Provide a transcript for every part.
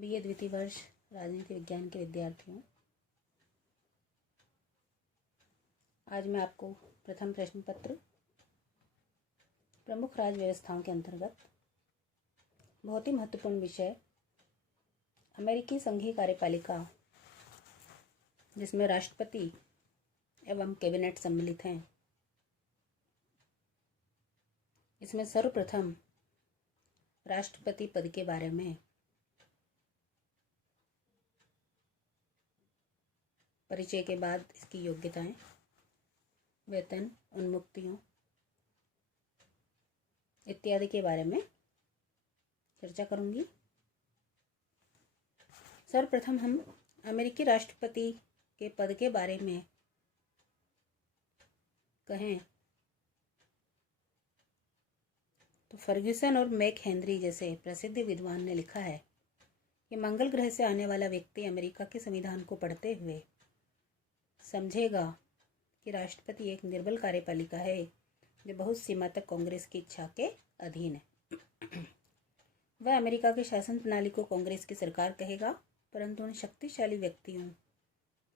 BA द्वितीय वर्ष राजनीति विज्ञान के विद्यार्थियों, आज मैं आपको प्रथम प्रश्न पत्र प्रमुख राज्य व्यवस्थाओं के अंतर्गत बहुत ही महत्वपूर्ण विषय अमेरिकी संघीय कार्यपालिका, जिसमें राष्ट्रपति एवं कैबिनेट सम्मिलित हैं, इसमें सर्वप्रथम राष्ट्रपति पद के बारे में परिचय के बाद इसकी योग्यताएं, वेतन, उन्मुक्तियों इत्यादि के बारे में चर्चा करूंगी। सर्वप्रथम हम अमेरिकी राष्ट्रपति के पद के बारे में कहें तो फर्ग्यूसन और मैक हेनरी जैसे प्रसिद्ध विद्वान ने लिखा है कि मंगल ग्रह से आने वाला व्यक्ति अमेरिका के संविधान को पढ़ते हुए समझेगा कि राष्ट्रपति एक निर्बल कार्यपालिका है जो बहुत सीमा तक कांग्रेस की इच्छा के अधीन है। वह अमेरिका की शासन प्रणाली को कांग्रेस की सरकार कहेगा, परंतु उन शक्तिशाली व्यक्तियों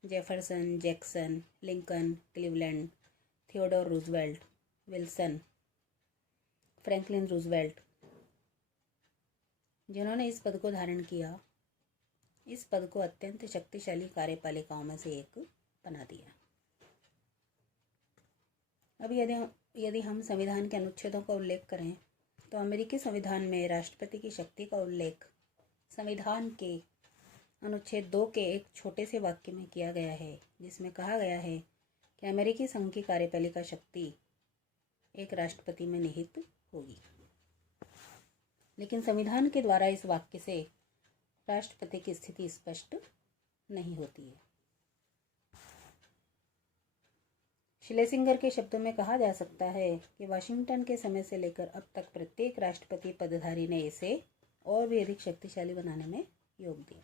Jefferson, Jackson, Lincoln, Cleveland, Theodore Roosevelt, Wilson, Franklin Roosevelt, जिन्होंने इस पद को धारण किया, इस पद को अत्यंत शक्तिशाली कार्यपालिकाओं में से एक बना दिया। अब यदि हम संविधान के अनुच्छेदों का उल्लेख करें तो अमेरिकी संविधान में राष्ट्रपति की शक्ति का उल्लेख संविधान के अनुच्छेद 2 के एक छोटे से वाक्य में किया गया है, जिसमें कहा गया है कि अमेरिकी संघ की कार्यपालिका शक्ति एक राष्ट्रपति में निहित होगी। लेकिन संविधान के द्वारा इस वाक्य से राष्ट्रपति की स्थिति स्पष्ट नहीं होती है। श्लेसिंगर के शब्दों में कहा जा सकता है कि वाशिंगटन के समय से लेकर अब तक प्रत्येक राष्ट्रपति पदधारी ने इसे और भी अधिक शक्तिशाली बनाने में योग दिया।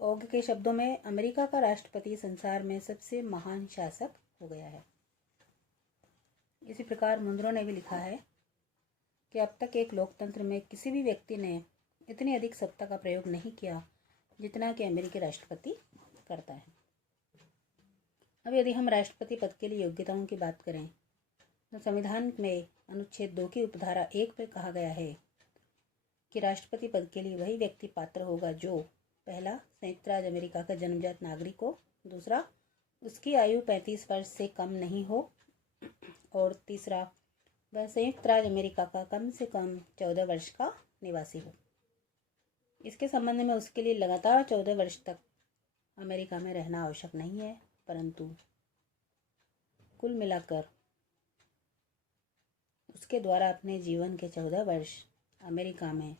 ओग के शब्दों में अमेरिका का राष्ट्रपति संसार में सबसे महान शासक हो गया है। इसी प्रकार मुंद्रो ने भी लिखा है कि अब तक एक लोकतंत्र में किसी भी व्यक्ति ने इतनी अधिक सत्ता का प्रयोग नहीं किया जितना कि अमेरिकी राष्ट्रपति करता है। अब यदि हम राष्ट्रपति पद के लिए योग्यताओं की बात करें तो संविधान में अनुच्छेद 2 की उपधारा 1 पर कहा गया है कि राष्ट्रपति पद के लिए वही व्यक्ति पात्र होगा जो पहला, संयुक्त राज्य अमेरिका का जन्मजात नागरिक हो, दूसरा, उसकी आयु 35 वर्ष से कम नहीं हो, और तीसरा, वह संयुक्त राज्य अमेरिका का कम से कम 14 वर्ष का निवासी हो। इसके संबंध में उसके लिए लगातार 14 वर्ष तक अमेरिका में रहना आवश्यक नहीं है, परंतु कुल मिलाकर उसके द्वारा अपने जीवन के 14 वर्ष अमेरिका में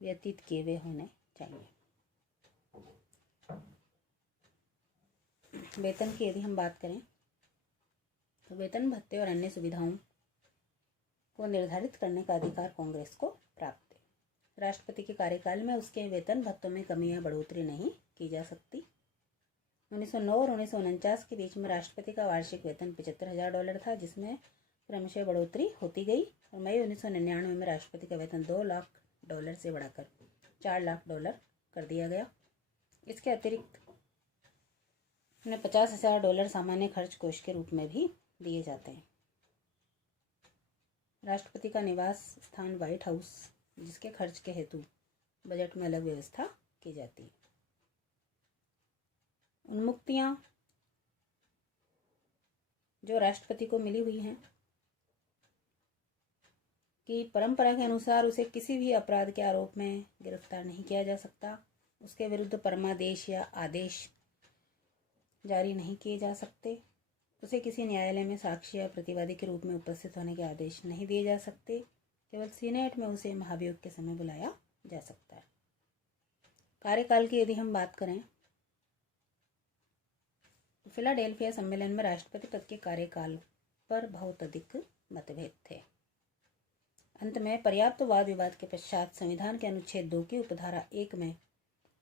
व्यतीत किए हुए होने चाहिए। वेतन की यदि हम बात करें तो वेतन, भत्ते और अन्य सुविधाओं को निर्धारित करने का अधिकार कांग्रेस को प्राप्त है। राष्ट्रपति के कार्यकाल में उसके वेतन भत्तों में कमी या बढ़ोतरी नहीं की जा सकती। 1909 और 1949 के बीच में राष्ट्रपति का वार्षिक वेतन $75,000 था, जिसमें क्रमशः बढ़ोतरी होती गई और मई 1999 में राष्ट्रपति का वेतन $2 लाख से बढ़ाकर $4 लाख कर दिया गया। इसके अतिरिक्त उन्हें $50,000 सामान्य खर्च कोष के रूप में भी दिए जाते हैं। राष्ट्रपति का निवास स्थान व्हाइट हाउस, जिसके खर्च के हेतु बजट में अलग व्यवस्था की जाती है। उन्मुक्तियां जो राष्ट्रपति को मिली हुई हैं कि परंपरा के अनुसार उसे किसी भी अपराध के आरोप में गिरफ्तार नहीं किया जा सकता, उसके विरुद्ध परमादेश या आदेश जारी नहीं किए जा सकते, उसे किसी न्यायालय में साक्षी या प्रतिवादी के रूप में उपस्थित होने के आदेश नहीं दिए जा सकते, केवल सीनेट में उसे महाभियोग के समय बुलाया जा सकता है। कार्यकाल की यदि हम बात करें तो फिलाडेल्फिया सम्मेलन में राष्ट्रपति पद के कार्यकाल पर बहुत अधिक मतभेद थे। अंत में पर्याप्त वाद विवाद के पश्चात संविधान के अनुच्छेद 2 की उपधारा 1 में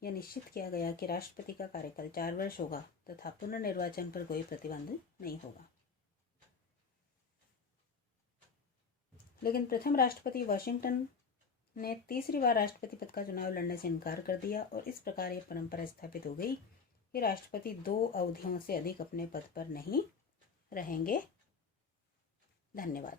यह निश्चित किया गया कि राष्ट्रपति का कार्यकाल 4 वर्ष होगा तथा पुनर्निर्वाचन पर कोई प्रतिबंध नहीं होगा। लेकिन प्रथम राष्ट्रपति वाशिंगटन ने तीसरी बार राष्ट्रपति पद का चुनाव लड़ने से इनकार कर दिया और इस प्रकार यह परंपरा स्थापित हो गई कि राष्ट्रपति 2 अवधियों से अधिक अपने पद पर नहीं रहेंगे। धन्यवाद।